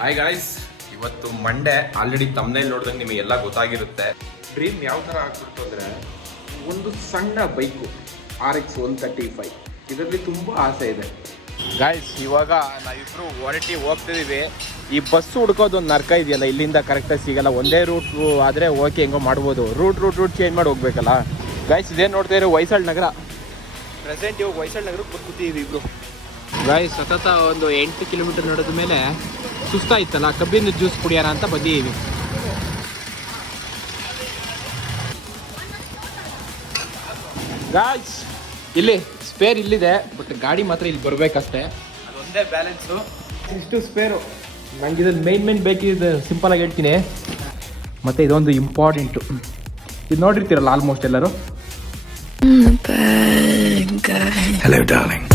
Hi guys, ಇವತ್ತು Monday. Already ತಮ್ಮನೇಲಿ ನೋಡಿದಂಗೆ ನಿಮಗೆಲ್ಲ ಗೊತ್ತಾಗಿರುತ್ತೆ. Dream ಯಾವ ಥರ ಆಗ್ಬಿಡ್ತು ಅಂದರೆ, ಒಂದು ಸಣ್ಣ ಬೈಕು RX 135, ಇದರಲ್ಲಿ ತುಂಬ ಆಸೆ ಇದೆ ಗಾಯ್ಸ್. ಇವಾಗ ನಾವಿಬ್ಬರು ಹೋಗ್ತಿದ್ದೀವಿ. ಈ ಬಸ್ ಹುಡ್ಕೋದು ಒಂದು ನರ್ಕ ಇದೆಯಲ್ಲ, ಇಲ್ಲಿಂದ ಕರೆಕ್ಟಾಗಿ ಸಿಗಲ್ಲ. ಒಂದೇ ರೂಟ್ ಆದರೆ ಓಕೆ, ಹೆಂಗೋ ಮಾಡ್ಬೋದು. ರೂಟ್ ಚೇಂಜ್ ಮಾಡಿ ಹೋಗ್ಬೇಕಲ್ಲ ಗಾಯ್ಸ್. ಇದೇನು ನೋಡ್ತಾ ಇರೋ ಹೊಯ್ಸಳ ನಗರ. ಪ್ರೆಸೆಂಟ್ ಇವಾಗ ಹೊಯ್ಸಳ ನಗರಕ್ಕೆ ಕೂತೀವಿ ಇಬ್ರು ಗಾಯ್ಸ್. ಸತತ ಒಂದು 8 ಕಿಲೋಮೀಟರ್ ನಡೆದ ಮೇಲೆ ಸುಸ್ತಾಯ್ತಲ್ಲ, ಕಬ್ಬಿನ ಜ್ಯೂಸ್ ಕುಡಿಯೋಣ ಅಂತ ಬಂದಿದ್ದೀವಿ ಗಾಯ್ಸ್. ಇಲ್ಲಿ ಸ್ಪೇರ್ ಇಲ್ಲಿದೆ, ಬಟ್ ಗಾಡಿ ಮಾತ್ರ ಇಲ್ಲಿ ಬರಬೇಕಷ್ಟೇ, ಅದೊಂದೇ ಬ್ಯಾಲೆನ್ಸು. ಇಷ್ಟು ಸ್ಪೇರು ನಂಗೆ ಇದ್ರಲ್ಲಿ ಮೇನ್ ಬೇಕಿದ್ದು ಸಿಂಪಲ್ ಆಗಿ ಹೇಳ್ತೀನಿ. ಮತ್ತು ಇದೊಂದು ಇಂಪಾರ್ಟೆಂಟು, ಇದು ನೋಡಿರ್ತೀರಲ್ಲ ಆಲ್ಮೋಸ್ಟ್ ಎಲ್ಲರೂ. Hello darling.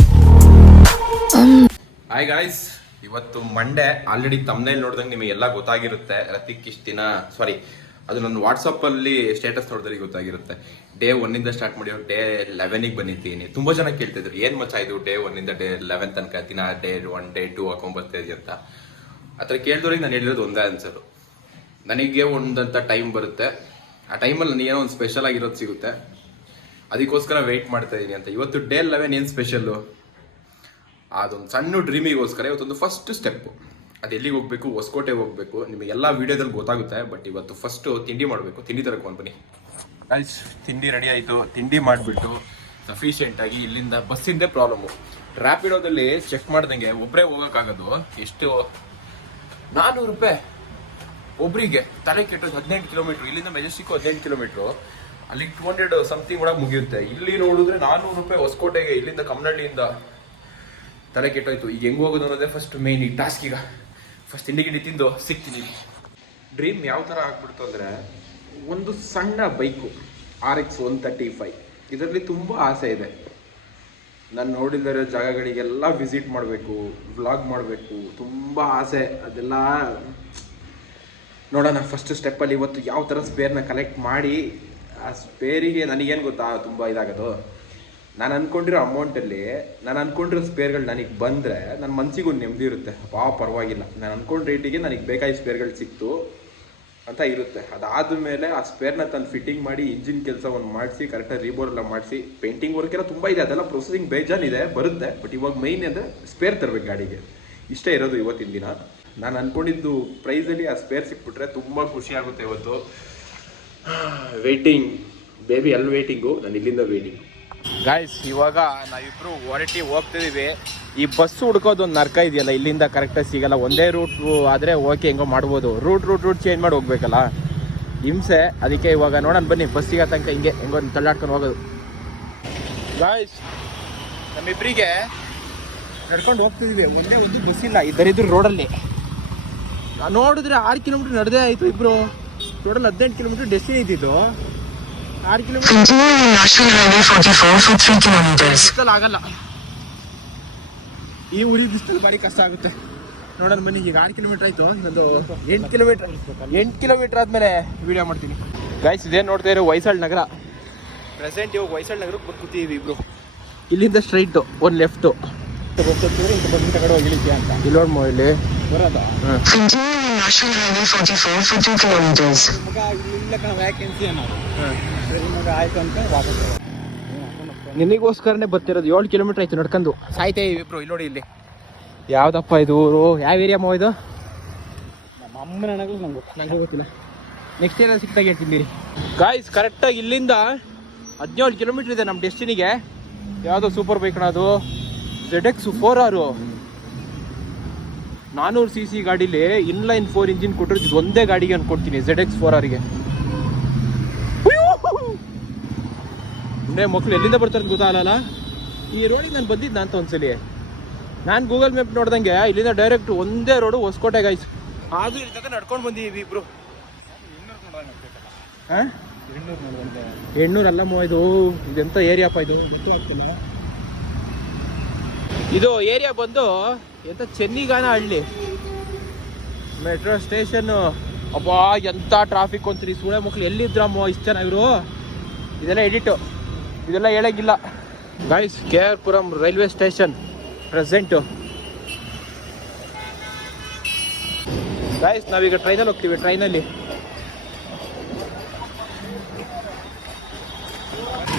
ಹಾಯ್ ಗಾಯ್ಸ್, ಇವತ್ತು ಮಂಡೇ. ಆಲ್ರೆಡಿ ತಮ್ಮನೇಲಿ ನೋಡಿದಂಗೆ ನಿಮಗೆಲ್ಲ ಗೊತ್ತಾಗಿರುತ್ತೆ. ರತಿಕ್ ಇಷ್ಟು ದಿನ ಅದು ನನ್ನ ವಾಟ್ಸಪ್ಪಲ್ಲಿ ಸ್ಟೇಟಸ್ ನೋಡಿದ್ರೆ ಗೊತ್ತಾಗಿರುತ್ತೆ. ಡೇ 1 ಸ್ಟಾರ್ಟ್ ಮಾಡಿ ಡೇ 11 ಬಂದಿದ್ದೀನಿ. ತುಂಬ ಜನ ಕೇಳ್ತಿದ್ರು, ಏನು ಮಚ್ಚ ಇದು ಡೇ 1 ಡೇ 11 ತನಕ ದಿನ ಡೇ 1 ಡೇ 2 ಹಾಕೊಂಡ್ಬರ್ತಾಯಿದ್ವಿ ಅಂತ. ಆ ಥರ ಕೇಳಿದವ್ರಿಗೆ ನಾನು ಹೇಳಿರೋದು ಒಂದೇ ಆನ್ಸರು. ನನಗೆ ಒಂದಂಥ ಟೈಮ್ ಬರುತ್ತೆ, ಆ ಟೈಮಲ್ಲಿ ನನಗೇನೋ ಒಂದು ಸ್ಪೆಷಲ್ ಆಗಿರೋದು ಸಿಗುತ್ತೆ, ಅದಕ್ಕೋಸ್ಕರ ವೆಯ್ಟ್ ಮಾಡ್ತಾ ಇದ್ದೀನಿ ಅಂತ. ಇವತ್ತು ಡೇ 11 ಏನು ಸ್ಪೆಷಲ್ಲು? ಅದೊಂದು ಸಣ್ಣ ಡ್ರೀಮಿಗೋಸ್ಕರ ಇವತ್ತೊಂದು ಫಸ್ಟ್ ಸ್ಟೆಪ್ಪು. ಅದು ಎಲ್ಲಿಗೆ ಹೋಗಬೇಕು? ಹೊಸಕೋಟೆಗೆ ಹೋಗಬೇಕು. ನಿಮಗೆಲ್ಲ ವೀಡಿಯೋದಲ್ಲಿ ಗೊತ್ತಾಗುತ್ತೆ. ಬಟ್ ಇವತ್ತು ಫಸ್ಟು ತಿಂಡಿ ಮಾಡಬೇಕು. ತಿಂಡಿ ತರಕ್ಕೆ ಬನ್ನಿ ಗೈಸ್. ತಿಂಡಿ ರೆಡಿ ಆಯಿತು. ತಿಂಡಿ ಮಾಡಿಬಿಟ್ಟು ಸಫಿಷಿಯೆಂಟಾಗಿ ಇಲ್ಲಿಂದ ಬಸ್ಸಿಂದೇ ಪ್ರಾಬ್ಲಮ್ಮು. ರ್ಯಾಪಿಡೋದಲ್ಲಿ ಚೆಕ್ ಮಾಡ್ದಂಗೆ ಒಬ್ಬರೇ ಹೋಗೋಕ್ಕಾಗೋದು ಎಷ್ಟು? 400 ರೂಪಾಯಿ ಒಬ್ಬರಿಗೆ. ತಲೆ ಕೆಟ್ಟೋದು. 18 ಕಿಲೋಮೀಟ್ರು ಇಲ್ಲಿಂದ ಮೆಜೆಸ್ಟಿಕ್ಕು 18 ಕಿಲೋಮೀಟ್ರು, ಅಲ್ಲಿ 200 ಸಮಥಿಂಗ್ ಒಳಗೆ ಮುಗಿಯುತ್ತೆ. ಇಲ್ಲಿ ನೋಡಿದ್ರೆ 400 ರೂಪಾಯಿ ಹೊಸಕೋಟೆಗೆ, ಇಲ್ಲಿಂದ ಕಮ್ಮನಹಳ್ಳಿಯಿಂದ. ತಲೆ ಕೆಟ್ಟೋಯ್ತು. ಈಗ ಹೆಂಗೆ ಹೋಗೋದು ಅನ್ನೋದೇ ಫಸ್ಟ್ ಮೇನ್ ಈ ಟಾಸ್ಕ್. ಈಗ ಫಸ್ಟ್ ತಿಂಡಿ ತಿಂದು ಸಿಗ್ತೀನಿ. ಡ್ರೀಮ್ ಯಾವ ಥರ ಆಗ್ಬಿಡ್ತು ಅಂದರೆ, ಒಂದು ಸಣ್ಣ ಬೈಕು RX 135, ಇದರಲ್ಲಿ ತುಂಬ ಆಸೆ ಇದೆ. ನಾನು ನೋಡಿದರೆ ಜಾಗಗಳಿಗೆಲ್ಲ ವಿಸಿಟ್ ಮಾಡಬೇಕು, ವ್ಲಾಗ್ ಮಾಡಬೇಕು, ತುಂಬ ಆಸೆ. ಅದೆಲ್ಲ ನೋಡೋಣ ಫಸ್ಟ್ ಸ್ಟೆಪ್ಪಲ್ಲಿ. ಇವತ್ತು ಯಾವ ಥರ ಸ್ಪೇರ್ನ ಕಲೆಕ್ಟ್ ಮಾಡಿ, ಆ ಸ್ಪೇರಿಗೆ ನನಗೇನು ಗೊತ್ತಾ ತುಂಬ ಇದಾಗೋದು, ನಾನು ಅಂದ್ಕೊಂಡಿರೋ ಅಮೌಂಟಲ್ಲಿ ನಾನು ಅಂದ್ಕೊಂಡಿರೋ ಸ್ಪೇರ್ಗಳು ನನಗೆ ಬಂದರೆ ನನ್ನ ಮನಸ್ಸಿಗೆ ಒಂದು ನೆಮ್ಮದಿ ಇರುತ್ತೆ. ಪರವಾಗಿಲ್ಲ, ನಾನು ಅಂದ್ಕೊಂಡ ರೇಟಿಗೆ ನನಗೆ ಬೇಕಾಗಿ ಸ್ಪೇರ್ಗಳು ಸಿಕ್ತು ಅಂತ ಇರುತ್ತೆ. ಅದಾದ ಮೇಲೆ ಆ ಸ್ಪೇರ್ನ ತಂದು ಫಿಟ್ಟಿಂಗ್ ಮಾಡಿ, ಇಂಜಿನ್ ಕೆಲಸವನ್ನು ಮಾಡಿಸಿ, ಕರೆಕ್ಟಾಗಿ ರೀಬೋರ್ ಎಲ್ಲ ಮಾಡಿಸಿ, ಪೇಂಟಿಂಗ್ ವರ್ಕ್ ಎಲ್ಲ ತುಂಬ ಇದೆ. ಅದೆಲ್ಲ ಪ್ರೊಸೆಸಿಂಗ್ ಬೇಜಾನಿದೆ, ಬರುತ್ತೆ. ಬಟ್ ಇವಾಗ ಮೈನ್ ಅಂದರೆ ಸ್ಪೇರ್ ತರಬೇಕು ಗಾಡಿಗೆ. ಇಷ್ಟೇ ಇರೋದು ಇವತ್ತಿನ ದಿನ. ನಾನು ಅಂದ್ಕೊಂಡಿದ್ದು ಪ್ರೈಸಲ್ಲಿ ಆ ಸ್ಪೇರ್ ಸಿಕ್ಬಿಟ್ರೆ ತುಂಬ ಖುಷಿ ಆಗುತ್ತೆ ಇವತ್ತು. ವೇಟಿಂಗ್ ಬೇಬಿ, ಅಲ್ಲಿ ವೇಟಿಂಗು, ನಾನು ಇಲ್ಲಿಂದ ವೇಟಿಂಗ್ ಗಾಯ್ಸ್. ಇವಾಗ ನಾವಿಬ್ಬರು ಹೋಗ್ತಿದ್ದೀವಿ. ಈ ಬಸ್ ಹುಡ್ಕೋದು ಒಂದು ನರ್ಕ ಇದೆಯಲ್ಲ, ಇಲ್ಲಿಂದ ಕರೆಕ್ಟಾಗಿ ಸಿಗಲ್ಲ. ಒಂದೇ ರೂಟ್ ಆದರೆ ಓಕೆ, ಹೆಂಗೋ ಮಾಡ್ಬೋದು. ರೂಟ್ ಚೇಂಜ್ ಮಾಡಿ ಹೋಗ್ಬೇಕಲ್ಲ, ಹಿಂಸೆ. ಅದಕ್ಕೆ ಇವಾಗ ನೋಡೋಣ ಬನ್ನಿ, ಬಸ್ಸಿಗೆ ತನಕ ಹಿಂಗೆ ಹೆಂಗೋ ತಳ್ಳಾಡ್ಕೊಂಡು ಹೋಗೋದು ಗಾಯ್ಸ್. ನಮ್ಮಿಬ್ಬರಿಗೆ ನಡ್ಕೊಂಡು ಹೋಗ್ತಿದ್ದೀವಿ. ಒಂದೇ ಒಂದು ಬಸ್ ಇಲ್ಲ ಈ ದರಿದ್ರ ರೋಡಲ್ಲಿ. ನೋಡಿದ್ರೆ 6 ಕಿಲೋಮೀಟ್ರ್ ನಡೆದೇ ಆಯಿತು. ಇಬ್ಬರು ಟೋಟಲ್ 18 ಕಿಲೋಮೀಟ್ರ್ ಡೆಸ್ಟಿನಿ ಇದ್ದಿದ್ದು. 6 ಕಿಲೋಮೀಟರ್ ಆಗಲ್ಲ. ಈ ಊರಿಗೆ ಬಿಸಿಲಲ್ಲಿ ಭಾರಿ ಕಷ್ಟ ಆಗುತ್ತೆ. ನೋಡೋಣ ಬನ್ನಿ. ಈಗ 6 ಕಿಲೋಮೀಟರ್ ಆಯಿತು. ಇನ್ನೊಂದು 8 ಕಿಲೋಮೀಟರ್ ಆದಮೇಲೆ ವಿಡಿಯೋ ಮಾಡ್ತೀನಿ ಗಾಯ್ಸ್. ಇದೇನು ನೋಡ್ತಾ ಇರೋ ಹೊಯ್ಸಳ ನಗರ. ಪ್ರೆಸೆಂಟ್ ಇವಾಗ ಹೊಯ್ಸಳ ನಗರಕ್ಕೆ ಕೂತೀವಿ ಇಬ್ರು. ಇಲ್ಲಿಂದ ಸ್ಟ್ರೈಟು, ಒಂದು ಲೆಫ್ಟು ಕಡೆ ಹೋಗಿಲಿಕ್ಕೆ ಅಂತ. ಇಲ್ಲಿ ನೋಡ್ಮೋ, ಇಲ್ಲಿ ಬರೋದಾ? ನಿನಗೋಸ್ಕರನೇ ಬರ್ತಿರೋದು. 7 ಕಿಲೋಮೀಟರ್ ಆಯ್ತು ನಡ್ಕೊಂಡು. ಸಾಯ್ತೇ ಇಬ್ರು. ಇಲ್ಲಿ ನೋಡಿ, ಇಲ್ಲಿ ಯಾವ್ದಪ್ಪ ಇದು ಊರು? ಯಾವ ಏರಿಯಾ ಇದು? ನಮ್ಮ ಅಮ್ಮನ ನಂಗೆ ಗೊತ್ತಿಲ್ಲ. ನೆಕ್ಸ್ಟ್ ಏನಾದ್ರು ಸಿಕ್ತಾಗ ಹೇಳ್ತೀನಿ ಗಾಯ್ಸ್. ಕರೆಕ್ಟಾಗಿ ಇಲ್ಲಿಂದ 17 ಕಿಲೋಮೀಟರ್ ಇದೆ ನಮ್ಮ ಡೆಸ್ಟಿನಿಗೆ. ಯಾವುದೋ ಸೂಪರ್ ಬೈಕ್ ಅದು ZX 4R 400cc ಗಾಡೀಲಿ ಇನ್ಲೈನ್ 4 ಇಂಜಿನ್ ಕೊಟ್ಟಿರೋದು ಒಂದೇ ಗಾಡಿಗೆ ಅನ್ಕೊಡ್ತೀನಿ, ZX 4Rಗೆ. ಅಂದರೆ ಮಕ್ಕಳು ಎಲ್ಲಿಂದ ಬರ್ತಾರೆ ಗೊತ್ತಾಗಲ್ಲ. ಈ ರೋಡಿಗೆ ನಾನು ಬಂದಿದ್ದ ಅಂತ ಒಂದ್ಸಲಿ. ನಾನು ಗೂಗಲ್ ಮ್ಯಾಪ್ ನೋಡ್ದಂಗೆ ಇಲ್ಲಿಂದ ಡೈರೆಕ್ಟ್ ಒಂದೇ ರೋಡು ಹೊಸಕೋಟೆ ಗಾಯ್ಸ್. ಆದರೂ ಇಲ್ಲಿ ತನಕ ನಡ್ಕೊಂಡು ಬಂದಿದ್ದೀವಿ ಇಬ್ರು. ಹಾಂ, 800 ಅಲ್ಲಮ್ಮ. ಇದೆಂಥ ಏರಿಯಾಪ್ಪ ಇದು? ಗೊತ್ತಾಗ್ತಿಲ್ಲ. ಇದು ಏರಿಯಾ ಬಂದು ಎಂಥ ಚೆನ್ನಿಗಾನ ಹಳ್ಳಿ. Metro station. ಅಬ್ಬಾ ಎಂಥ ಟ್ರಾಫಿಕ್ ಅಂತೀರಿ. ಸೂಳೆ ಮಕ್ಳು ಎಲ್ಲಿದ್ರಮ್ಮ ಇಷ್ಟು ಜನ ಇವರು? ಇದೆಲ್ಲ ಎಡಿಟು, ಇದೆಲ್ಲ ಹೇಳಂಗಿಲ್ಲ guys. KR Puram railway station present. Guys ನಾವೀಗ ಟ್ರೈನಲ್ಲಿ ಹೋಗ್ತೀವಿ. ಟ್ರೈನಲ್ಲಿ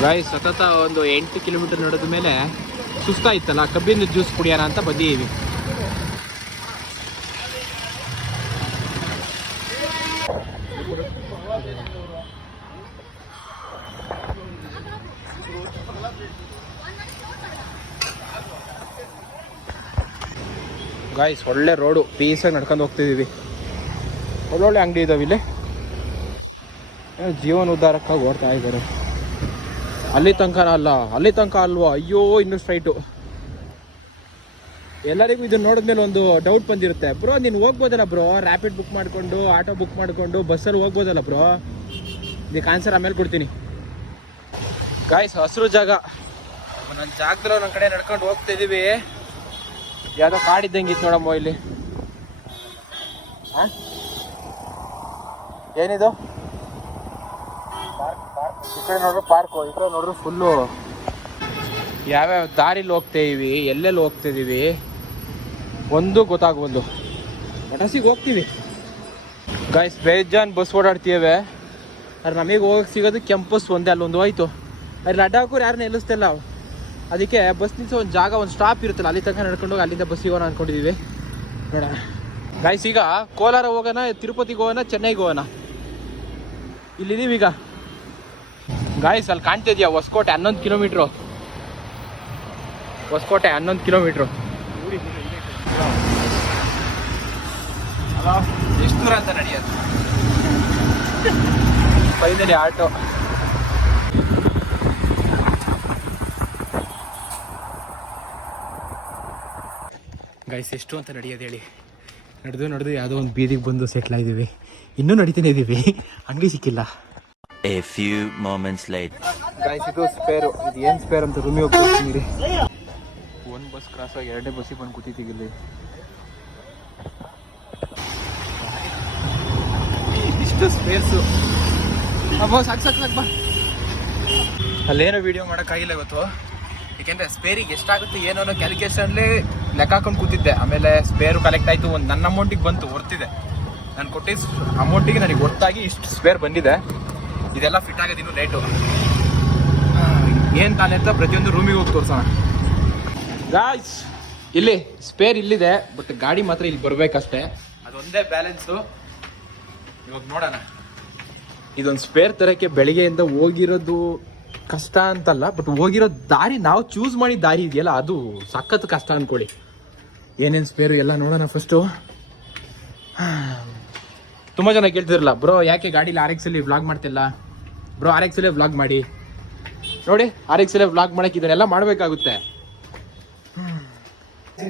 ಗೈಸ್ ಸತತ ಒಂದು 8 ಕಿಲೋಮೀಟರ್ ನಡೆದ ಮೇಲೆ ಸುಸ್ತಾಯಿತ್ತಲ್ಲ, ಕಬ್ಬಿನ ಜ್ಯೂಸ್ ಕುಡಿಯೋಣ ಅಂತ ಬಂದಿದ್ದೀವಿ. ಗಾಯ್ಸ್ ಒಳ್ಳೆ ರೋಡು, ಪೀಸಾಗಿ ನಡ್ಕೊಂಡು ಹೋಗ್ತಿದ್ದೀವಿ. ಒಳ್ಳೊಳ್ಳೆ ಅಂಗಡಿ ಇದಾವೆ ಇಲ್ಲಿ. ಜೀವನ ಉದ್ಧಾರಕ್ಕಾಗಿ ಓಡ್ತಾ ಇದ್ದಾರೆ. ಅಲ್ಲಿ ತನಕ ಅಲ್ವಾ, ಅಯ್ಯೋ ಇನ್ನೂ ಸ್ಟ್ರೈಟು. ಎಲ್ಲರಿಗೂ ಇದನ್ನ ನೋಡಿದ್ಮೇಲೆ ಒಂದು ಡೌಟ್ ಬಂದಿರುತ್ತೆ, ಬ್ರೋ ನೀನು ಹೋಗ್ಬೋದಲ್ಲ ಬ್ರೋ, ರ್ಯಾಪಿಡ್ ಬುಕ್ ಮಾಡಿಕೊಂಡು ಆಟೋ ಬುಕ್ ಮಾಡಿಕೊಂಡು ಬಸ್ಸಲ್ಲಿ ಹೋಗ್ಬೋದಲ್ಲ ಬ್ರೋ. ಇದಕ್ಕೆ ಆನ್ಸರ್ ಆಮೇಲೆ ಕೊಡ್ತೀನಿ. ಗಾಯ್ಸ್ ಹಸಿರು ಜಾಗ, ನನ್ನ ಜಾಗದಲ್ಲಿ ನನ್ನ ಕಡೆ ನಡ್ಕೊಂಡು ಹೋಗ್ತಿದ್ದೀವಿ. ಯಾವುದೋ ಕಾಡಿದ್ದಂಗೆ ಇತ್ತು ನೋಡಮ್ಮ ಇಲ್ಲಿ. ಏನಿದು? ಈ ಕಡೆ ನೋಡ್ರಿ ಪಾರ್ಕು, ಈ ಕಡೆ ನೋಡ್ರಿ ಫುಲ್ಲು ಯಾವ್ಯಾವ ದಾರಿಲಿ ಹೋಗ್ತಾಯಿವಿ, ಎಲ್ಲೆಲ್ಲಿ ಹೋಗ್ತಿದ್ದೀವಿ ಒಂದು ಗೊತ್ತಾಗ್ಬಂದು. ಮಟಸಿಗೆ ಹೋಗ್ತೀವಿ ಗಾಯ್ಸ್. ಬೇಜಾನ್ ಬಸ್ ಓಡಾಡ್ತೀವಿ, ಆದರೆ ನಮಗೆ ಹೋಗಕ್ಕೆ ಸಿಗೋದು ಕೆಂಪಸ್ ಒಂದೇ. ಅಲ್ಲೊಂದು ಹೋಯ್ತು, ಅಲ್ಲಿ ಲಡಾಖರು ಯಾರನ್ನ ನಿಲ್ಲಿಸ್ತಿಲ್ಲ. ಅದಕ್ಕೆ ಬಸ್ ನಿಲ್ಸೋ ಒಂದು ಜಾಗ, ಒಂದು ಸ್ಟಾಪ್ ಇರುತ್ತಲ್ಲ, ಅಲ್ಲಿ ತನಕ ನಡ್ಕೊಂಡು ಹೋಗಿ ಅಲ್ಲಿಂದ ಬಸ್ಸಿಗೆ ಹೋಗೋಣ ಅಂದ್ಕೊಂಡಿದ್ದೀವಿ. ನೋಡೋಣ ಗಾಯ್ಸ್. ಈಗ ಕೋಲಾರ ಹೋಗೋಣ, ತಿರುಪತಿಗೆ ಹೋಗೋಣ, ಚೆನ್ನೈಗೆ ಹೋಗೋಣ. ಇಲ್ಲಿದ್ದೀವಿ ಈಗ ಗಾಯ್ಸ್. ಅಲ್ಲಿ ಕಾಣ್ತಿದ್ಯಾ ಹೊಸಕೋಟೆ 11 ಕಿಲೋಮೀಟ್ರು. ಹೊಸಕೋಟೆ 11 ಕಿಲೋಮೀಟ್ರು. ಎಷ್ಟು ದೂರ ಅಂತ ನಡೆಯೋದು? Finally auto. ಗೈಸ್ ಎಷ್ಟು ಅಂತ ನಡೆಯೋದು ಹೇಳಿ. ನಡೆದು ಯಾವುದೋ ಒಂದು ಬೀದಿಗೆ ಬಂದು ಸೆಟ್ಲ್ ಆಗಿದ್ದೀವಿ. ಇನ್ನೂ ನಡೀತಾನೆ ಇದ್ದೀವಿ, ಅಂಗಡಿ ಸಿಕ್ಕಿಲ್ಲ. A few moments later. Guys ಇದು ಸ್ಪೇರು. ಇದು ಏನು ಸ್ಪೇರ್ ಅಂತ ರೂಮಿಗೆ ಹೋಗ್ತೀನಿ. ಒಂದು ಬಸ್ ಕ್ರಾಸ್ ಆಗಿ 2ನೇ ಬಸ್ಸಿಗೆ ಬಂದು ಕೂತಿದ್ದೀವಿ ಇಲ್ಲಿ. ಇಷ್ಟು ಸ್ಪೇರ್ಸು ಅಬ್ಬೋ ಸಾಕು ಬಾ. ಅಲ್ಲೇನೋ ವೀಡಿಯೋ ಮಾಡೋಕ್ಕಾಗಿಲ್ಲ ಇವತ್ತು, ಏಕೆಂದರೆ ಸ್ಪೇರಿಗೆ ಎಷ್ಟಾಗುತ್ತೆ ಏನೋ ಅನ್ನೋ ಕ್ಯಾಲ್ಕುಲೇಷನ್ಲೇ ಲೆಕ್ಕ ಹಾಕೊಂಡು ಕೂತಿದ್ದೆ. ಆಮೇಲೆ ಸ್ಪೇರು ಕಲೆಕ್ಟ್ ಆಯಿತು, ಒಂದು ನನ್ನ ಅಮೌಂಟಿಗೆ ಬಂತು, ಹೊರ್ತಿದೆ. ನಾನು ಕೊಟ್ಟಿದ್ದು ಅಮೌಂಟಿಗೆ ನನಗೆ ಹೊರ್ತಾಗಿ ಇಷ್ಟು ಸ್ಪೇರ್ ಬಂದಿದೆ. ಇದೆಲ್ಲ ಫಿಟ್ ಆಗೋದು ಇನ್ನೂ ಲೇಟು. ಏನು ತಾನೇ ಅಂತ ಪ್ರತಿಯೊಂದು ರೂಮಿಗೆ ಹೋಗಿ ತೋರಿಸೋಣ. ಗಾಯ್ಸ್ ಇಲ್ಲಿ ಸ್ಪೇರ್ ಇಲ್ಲಿದೆ, ಬಟ್ ಗಾಡಿ ಮಾತ್ರ ಇಲ್ಲಿ ಬರಬೇಕಷ್ಟೇ, ಅದೊಂದೇ ಬ್ಯಾಲೆನ್ಸು. ಇವಾಗ ನೋಡೋಣ. ಇದೊಂದು ಸ್ಪೇರ್ ತರಕ್ಕೆ ಬೆಳಿಗ್ಗೆಯಿಂದ ಹೋಗಿರೋದು ಕಷ್ಟ ಅಂತಲ್ಲ, ಬಟ್ ಹೋಗಿರೋ ದಾರಿ, ನಾವು ಚೂಸ್ ಮಾಡಿದ ದಾರಿ ಇದೆಯಲ್ಲ ಅದು ಸಖತ್ ಕಷ್ಟ ಅಂದ್ಕೊಳ್ಳಿ. ಏನೇನು ಸ್ಪೇರು ಎಲ್ಲ ನೋಡೋಣ ಫಸ್ಟು. ತುಂಬ ಜನ ಕೇಳ್ತಿರಲ್ಲ, ಬ್ರೋ ಯಾಕೆ ಗಾಡೀಲಿ RX ಅಲ್ಲಿ ವ್ಲಾಗ್ ಮಾಡ್ತಿಲ್ಲ ಬ್ರೋ, RX ಅಲ್ಲೇ ವ್ಲಾಗ್ ಮಾಡಿ. ನೋಡಿ RX ಅಲ್ಲೇ ವ್ಲಾಗ್ ಮಾಡೋಕ್ಕೆ ಇದನ್ನೆಲ್ಲ ಮಾಡಬೇಕಾಗುತ್ತೆ.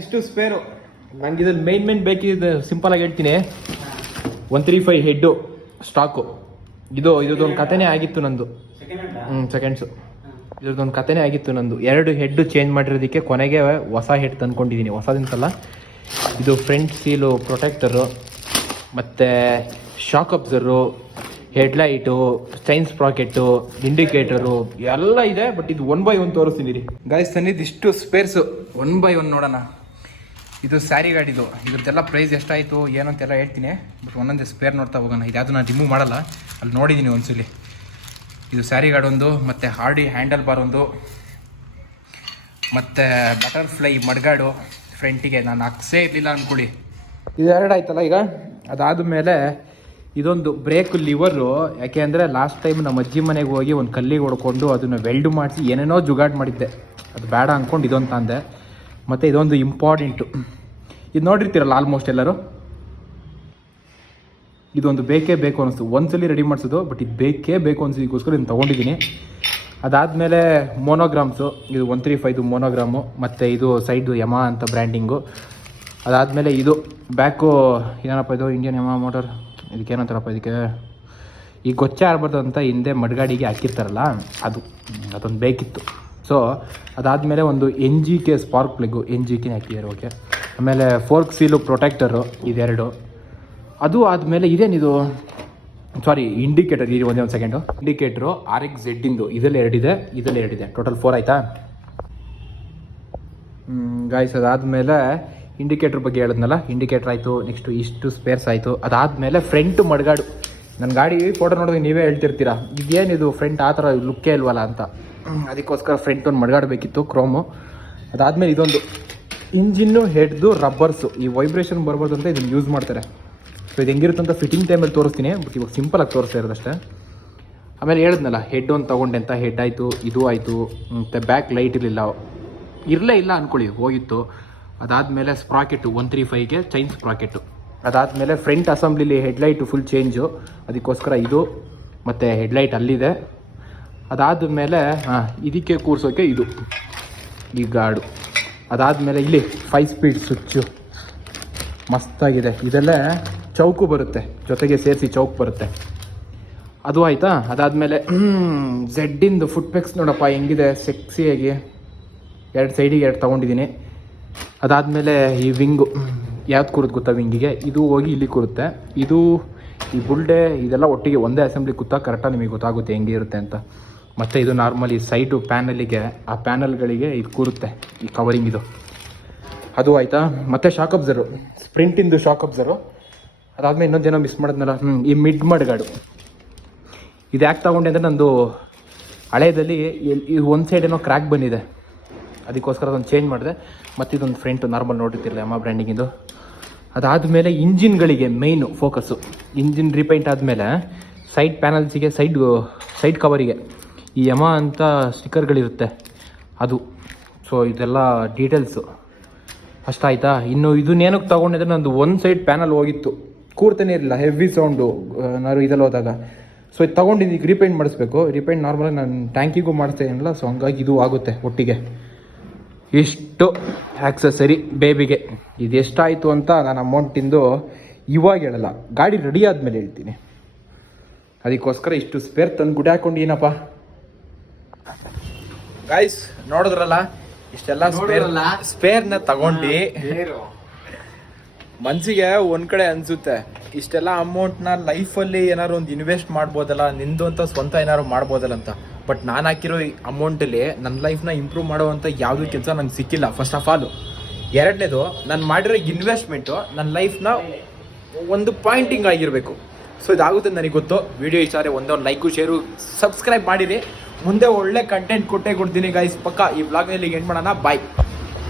ಇಷ್ಟು ಸ್ಪೇರು ನಂಗೆ ಇದ್ರಲ್ಲಿ ಮೇನ್ ಬೇಕಿದ್ದು ಸಿಂಪಲಾಗಿ ಹೇಳ್ತೀನಿ. 135 ಹೆಡ್ಡು ಸ್ಟಾಕು. ಇದೊಂದು ಕಥೆನೇ ಆಗಿತ್ತು ನಂದು. ಸೆಕೆಂಡ್ಸು. ಇದ್ರದ್ದೊಂದು ಕಥೆನೇ ಆಗಿತ್ತು ನಂದು. 2 ಹೆಡ್ಡು ಚೇಂಜ್ ಮಾಡಿರೋದಕ್ಕೆ ಕೊನೆಗೆ ಹೊಸ ಹೆಡ್ ತಂದ್ಕೊಂಡಿದ್ದೀನಿ. ಹೊಸದಿಂತಲ್ಲ, ಇದು ಫ್ರಂಟ್ ಸೀಲು ಪ್ರೊಟೆಕ್ಟರು, ಮತ್ತು ಶಾಕ್ ಅಬ್ಸರು, ಹೆಡ್ಲೈಟು, ಚೈನ್ ಸ್ಪ್ರಾಕೆಟು, ಇಂಡಿಕೇಟರು ಎಲ್ಲ ಇದೆ. ಬಟ್ ಇದು 1 by 1 ತೋರಿಸ್ತೀನಿ ಗಾಯ್ಸ್. ತಂದಿದ್ದು ಇಷ್ಟು ಸ್ಪೇರ್ಸು 1 by 1 ನೋಡೋಣ. ಇದು ಸ್ಯಾರಿ ಗಾಡಿದು. ಇದ್ರದ್ದೆಲ್ಲ ಪ್ರೈಸ್ ಎಷ್ಟಾಯಿತು ಏನು ಅಂತೆಲ್ಲ ಹೇಳ್ತೀನಿ, ಬಟ್ ಒಂದೊಂದೇ ಸ್ಪೇರ್ ನೋಡ್ತಾ ಹೋಗೋಣ. ಇದ್ಯಾವುದು ನಾನು ರಿಮೂವ್ ಮಾಡಲ್ಲ, ಅಲ್ಲಿ ನೋಡಿದ್ದೀನಿ ಒಂದ್ಸಲಿ. ಇದು ಸ್ಯಾರಿ ಗಾರ್ಡ್ ಒಂದು, ಮತ್ತು ಹಾರ್ಡಿ ಹ್ಯಾಂಡಲ್ ಬಾರ್ ಒಂದು, ಮತ್ತು ಬಟರ್ಫ್ಲೈ ಮಡ್ಗಾಡು ಫ್ರಂಟಿಗೆ. ನಾನು ಹಾಕ್ಸೇ ಇರಲಿಲ್ಲ ಅಂದ್ಕೊಳ್ಳಿ. ಇದು 2 ಆಯ್ತಲ್ಲ ಈಗ. ಅದಾದಮೇಲೆ ಇದೊಂದು ಬ್ರೇಕ್ ಲಿವರು. ಯಾಕೆ ಅಂದರೆ ಲಾಸ್ಟ್ ಟೈಮ್ ನಮ್ಮ ಅಜ್ಜಿ ಮನೆಗೆ ಹೋಗಿ ಒಂದು ಕಲ್ಲಿಗೆ ಹೊಡ್ಕೊಂಡು ಅದನ್ನು ವೆಲ್ಡ್ ಮಾಡಿಸಿ ಏನೇನೋ ಜುಗಾಡ್ ಮಾಡಿದ್ದೆ, ಅದು ಬೇಡ ಅಂದ್ಕೊಂಡು ಇದೊಂದು ತಂದೆ. ಮತ್ತು ಇದೊಂದು ಇಂಪಾರ್ಟೆಂಟು, ಇದು ನೋಡಿರ್ತೀರಲ್ಲ ಆಲ್ಮೋಸ್ಟ್ ಎಲ್ಲರೂ. ಇದೊಂದು ಬೇಕೇ ಬೇಕು ಅನ್ನಿಸ್ತು, ಒಂದ್ಸಲಿ ರೆಡಿ ಮಾಡಿಸೋದು, ಬಟ್ ಇದು ಬೇಕೇ ಬೇಕು ಅನ್ಸಿದಕ್ಕೋಸ್ಕರ ಇದನ್ನು ತೊಗೊಂಡಿದ್ದೀನಿ. ಅದಾದಮೇಲೆ ಮೋನೋಗ್ರಾಮ್ಸು. ಇದು 135 ಮೋನೋಗ್ರಾಮು, ಮತ್ತು ಇದು ಸೈಡು ಯಮಾ ಅಂತ ಬ್ರ್ಯಾಂಡಿಂಗು. ಅದಾದಮೇಲೆ ಇದು ಬ್ಯಾಕು ಏನಪ್ಪ ಇದು, ಇಂಡಿಯನ್ ಯಮಾ ಮೋಟರ್, ಇದಕ್ಕೇನಂತಾರಪ್ಪ ಇದಕ್ಕೆ, ಈಗ ಗೊಚ್ಚೆ ಆಡ್ಬಾರ್ದು ಅಂತ ಹಿಂದೆ ಮಡ್ಗಾಡಿಗೆ ಹಾಕಿರ್ತಾರಲ್ಲ ಅದೊಂದು ಬೇಕಿತ್ತು. ಸೊ ಅದಾದಮೇಲೆ ಒಂದು NGK ಸ್ಪಾರ್ಕ್ ಪ್ಲಗ್ಗು, NGK ಹಾಕಿದ್ದಾರೆ. ಓಕೆ. ಆಮೇಲೆ ಫೋರ್ಕ್ ಸೀಲು ಪ್ರೊಟೆಕ್ಟರು ಇದೆರಡು. ಅದು ಆದಮೇಲೆ ಇದೇನಿದು, ಸಾರಿ ಇಂಡಿಕೇಟರ್. ಇದು ಒಂದೇ ಒಂದು ಸೆಕೆಂಡು. ಇಂಡಿಕೇಟ್ರು RXZ ಇಂದು ಇದರಲ್ಲಿ 2 ಇದೆ, ಇದರಲ್ಲಿ 2 ಇದೆ, ಟೋಟಲ್ 4 ಆಯಿತಾ ಗಾಯ್ಸ್. ಅದಾದಮೇಲೆ ಇಂಡಿಕೇಟರ್ ಬಗ್ಗೆ ಹೇಳಿದ್ನಲ್ಲ, ಇಂಡಿಕೇಟರ್ ಆಯಿತು. ನೆಕ್ಸ್ಟು ಇಷ್ಟು ಸ್ಪೇರ್ಸ್ ಆಯಿತು. ಅದಾದಮೇಲೆ ಫ್ರಂಟ್ ಮಡ್ಗಾಡು. ನನ್ನ ಗಾಡಿ ಫೋಟೋ ನೋಡಿದ್ರೆ ನೀವೇ ಹೇಳ್ತಿರ್ತೀರಾ ಇದೇನಿದು ಫ್ರಂಟ್ ಆ ಥರ ಲುಕ್ಕೇ ಇಲ್ವಲ್ಲ ಅಂತ. ಅದಕ್ಕೋಸ್ಕರ ಫ್ರಂಟ್ ಒಂದು ಮಡ್ಗಾಡಬೇಕಿತ್ತು ಕ್ರೋಮು. ಅದಾದಮೇಲೆ ಇದೊಂದು ಇಂಜಿನ್ನು ಹೆಡ್ದು ರಬ್ಬರ್ಸು, ಈ ವೈಬ್ರೇಷನ್ ಬರ್ಬೋದು ಅಂತ ಇದನ್ನು ಯೂಸ್ ಮಾಡ್ತಾರೆ. ಸೊ ಇದು ಹೆಂಗಿರುತ್ತೆ ಅಂತ ಫಿಟ್ಟಿಂಗ್ ಟೈಮಲ್ಲಿ ತೋರಿಸ್ತೀನಿ, ಬಟ್ ಇವಾಗ ಸಿಂಪಲಾಗಿ ತೋರಿಸ್ತಾ ಇರೋದಷ್ಟೇ. ಆಮೇಲೆ ಹೇಳಿದ್ನಲ್ಲ ಹೆಡ್ ಒಂದು ತೊಗೊಂಡೆ ಅಂತ, ಹೆಡ್ ಆಯಿತು, ಇದು ಆಯಿತು. ಮತ್ತು ಬ್ಯಾಕ್ ಲೈಟ್ ಇರಲೇ ಇಲ್ಲ ಅಂದ್ಕೊಳ್ಳಿ, ಹೋಗಿತ್ತು. ಅದಾದಮೇಲೆ ಸ್ಪ್ರಾಕೆಟು 135ಗೆ ಚೈನ್ ಸ್ಪ್ರಾಕೆಟು. ಅದಾದಮೇಲೆ ಫ್ರಂಟ್ ಅಸೆಂಬ್ಲಿಲಿ ಹೆಡ್ಲೈಟು ಫುಲ್ ಚೇಂಜು, ಅದಕ್ಕೋಸ್ಕರ ಇದು. ಮತ್ತು ಹೆಡ್ಲೈಟ್ ಅಲ್ಲಿದೆ. ಅದಾದಮೇಲೆ ಇದಕ್ಕೆ ಕೂರಿಸೋಕ್ಕೆ ಇದು ಈ ಗಾರ್ಡು. ಅದಾದಮೇಲೆ ಇಲ್ಲಿ 5 ಸ್ಪೀಡ್ ಸ್ವಿಚ್ಚು ಮಸ್ತಾಗಿದೆ. ಇದೆಲ್ಲ ಚೌಕು ಬರುತ್ತೆ, ಜೊತೆಗೆ ಸೇರಿಸಿ ಚೌಕ್ ಬರುತ್ತೆ, ಅದು ಆಯಿತಾ. ಅದಾದಮೇಲೆ ಝೆಡ್ಡಿಂದು ಫುಟ್ ಪೆಕ್ಸ್ ನೋಡಪ್ಪ ಹೆಂಗಿದೆ ಸೆಕ್ಸಿಯಾಗಿ, 2 ಸೈಡಿಗೆ 2 ತೊಗೊಂಡಿದ್ದೀನಿ. ಅದಾದಮೇಲೆ ಈ ವಿಂಗು ಯಾವ್ದು ಕೂರುತ್ತೆ ಗೊತ್ತಾ ವಿಂಗಿಗೆ, ಇದು ಹೋಗಿ ಇಲ್ಲಿ ಕೂರುತ್ತೆ. ಇದು ಈ ಬುಲ್ಡೆ ಇದೆಲ್ಲ ಒಟ್ಟಿಗೆ ಒಂದೇ ಅಸೆಂಬ್ಲಿ ಕೂತಾ ಕರೆಕ್ಟಾಗಿ ನಿಮಗೆ ಗೊತ್ತಾಗುತ್ತೆ ಹೆಂಗೆ ಇರುತ್ತೆ ಅಂತ. ಮತ್ತು ಇದು ನಾರ್ಮಲಿ ಸೈಡು ಪ್ಯಾನಲಿಗೆ, ಆ ಪ್ಯಾನಲ್ಗಳಿಗೆ ಇದು ಕೂರುತ್ತೆ ಈ ಕವರಿಂಗ್ ಇದು, ಅದು ಆಯಿತಾ. ಮತ್ತು ಶಾಕ್ ಅಬ್ಸರು, ಸ್ಪ್ರಿಂಟಿಂದು ಶಾಕ್ ಅಬ್ಸರು. ಅದಾದಮೇಲೆ ಇನ್ನೊಂದು ಏನೋ ಮಿಸ್ ಮಾಡಿದ್ನಲ್ಲ, ಈ ಮಿಡ್ ಮಡ್ಗಾಡು. ಇದು ಯಾಕೆ ತೊಗೊಂಡೆ ಅಂದರೆ ನಂದು ಹಳೇದಲ್ಲಿ ಈ ಒಂದು ಸೈಡ್ ಏನೋ ಕ್ರ್ಯಾಕ್ ಬಂದಿದೆ, ಅದಕ್ಕೋಸ್ಕರ ಅದನ್ನು ಚೇಂಜ್ ಮಾಡಿದೆ. ಮತ್ತು ಇದೊಂದು ಫ್ರಂಟು ನಾರ್ಮಲ್ ನೋಡಿರ್ತಿರಲಿಲ್ಲ ಎಮ್ಮ ಬ್ರ್ಯಾಂಡಿಂಗಿದು. ಅದಾದಮೇಲೆ ಇಂಜಿನ್ಗಳಿಗೆ ಮೇಯ್ನು ಫೋಕಸ್ಸು. ಇಂಜಿನ್ ರೀಪೈಂಟ್ ಆದಮೇಲೆ ಸೈಡ್ ಪ್ಯಾನಲ್ಸಿಗೆ ಸೈಡ್ ಕವರಿಗೆ ಈ ಯಮ ಅಂತ ಸ್ಟಿಕ್ಕರ್ಗಳಿರುತ್ತೆ ಅದು. ಸೊ ಇದೆಲ್ಲ ಡೀಟೇಲ್ಸು ಅಷ್ಟಾಯ್ತಾ. ಇನ್ನು ಇದನ್ನೇನಕ್ಕೆ ತೊಗೊಂಡಿದ್ರೆ ನಂದು ಒಂದು ಸೈಡ್ ಪ್ಯಾನಲ್ ಹೋಗಿತ್ತು, ಕೂರ್ತಾನೆ ಇರಲಿಲ್ಲ, ಹೆವಿ ಸೌಂಡು ನಾನು ಇದೆಲ್ಲ ಹೋದಾಗ. ಸೊ ಇದು ತೊಗೊಂಡಿದ್ದು ಈಗ ರೀಪೇಂಟ್ ಮಾಡಿಸ್ಬೇಕು. ರೀಪೇಂಟ್ ನಾರ್ಮಲಾಗಿ ನಾನು ಟ್ಯಾಂಕಿಗೂ ಮಾಡಿಸ್ತಾ ಏನಿಲ್ಲ, ಸೊ ಹಂಗಾಗಿ ಇದು ಆಗುತ್ತೆ ಒಟ್ಟಿಗೆ. ಇಷ್ಟು ಆಕ್ಸಸರಿ ಬೇಬಿಗೆ. ಇದು ಎಷ್ಟಾಯಿತು ಅಂತ ನಾನು ಅಮೌಂಟಿಂದು ಇವಾಗ ಹೇಳಲ್ಲ, ಗಾಡಿ ರೆಡಿ ಆದಮೇಲೆ ಹೇಳ್ತೀನಿ. ಅದಕ್ಕೋಸ್ಕರ ಇಷ್ಟು ಸ್ಪೇರ್ ತಂದು ಗುಡಿ ಹಾಕೊಂಡಿನಪ್ಪ. ಗಾಯ್ಸ್ ನೋಡಿದ್ರಲ್ಲ, ಇಷ್ಟೆಲ್ಲ ಸ್ಪೇರ್ನ ತಗೊಂಡು ಮನಸ್ಸಿಗೆ ಒಂದು ಕಡೆ ಅನಿಸುತ್ತೆ, ಇಷ್ಟೆಲ್ಲ ಅಮೌಂಟ್ನ ಲೈಫಲ್ಲಿ ಏನಾದ್ರು ಒಂದು ಇನ್ವೆಸ್ಟ್ ಮಾಡ್ಬೋದಲ್ಲ, ನಿಂದು ಅಂತ ಸ್ವಂತ ಏನಾದ್ರು ಮಾಡ್ಬೋದಲ್ಲ ಅಂತ. ಬಟ್ ನಾನು ಹಾಕಿರೋ ಈ ಅಮೌಂಟಲ್ಲಿ ನನ್ನ ಲೈಫ್ನ ಇಂಪ್ರೂವ್ ಮಾಡೋವಂಥ ಯಾವುದೂ ಕೆಲಸ ನಂಗೆ ಸಿಕ್ಕಿಲ್ಲ ಫಸ್ಟ್ ಆಫ್ ಆಲು. ಎರಡನೇದು, ನಾನು ಮಾಡಿರೋ ಇನ್ವೆಸ್ಟ್ಮೆಂಟು ನನ್ನ ಲೈಫ್ನ ಒಂದು ಪಾಯಿಂಟಿಂಗ್ ಆಗಿರಬೇಕು. ಸೊ ಇದಾಗುತ್ತೆ ನನಗೆ ಗೊತ್ತು. ವಿಡಿಯೋ ಇಷ್ಟ ಆದರೆ ಒಂದೊಂದು ಲೈಕು ಶೇರು ಸಬ್ಸ್ಕ್ರೈಬ್ ಮಾಡಿರಿ. ಮುಂದೆ ಒಳ್ಳೆ ಕಂಟೆಂಟ್ ಕೊಟ್ಟೇ ಕೊಡ್ತೀನಿ ಗೈಸ್, ಪಕ್ಕ. ಈ ವ್ಲಾಗ್ನಲ್ಲಿ ಎಂಡ್ ಮಾಡೋಣ. ಬಾಯ್.